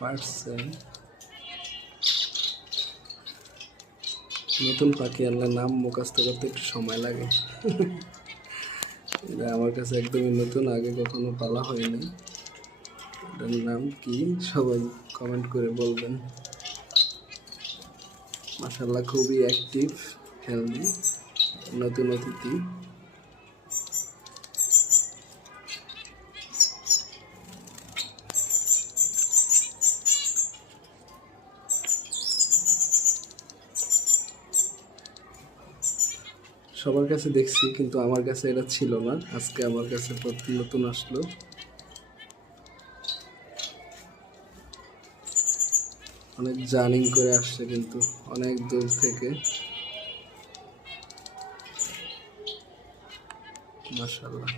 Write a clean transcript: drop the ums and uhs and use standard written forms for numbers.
পারছেন। নতুন পাখি আনলে নাম মুখস্থ করতে একটু সময় লাগে। এটা আমার কাছে একদমই নতুন, আগে কখনো পালা হয়নি। এটার নাম কি সবাই কমেন্ট করে বলবেন। মাশাআল্লাহ খুবই অ্যাক্টিভ, হেলদি নতুন অতিথি। সবার কাছে দেখছি কিন্তু আমার কাছে এটা ছিল না, আজকে আমার কাছে নতুন আসলো। অনেক জার্নিং করে আসছে কিন্তু অনেক দূর থেকে। মাশাআল্লাহ।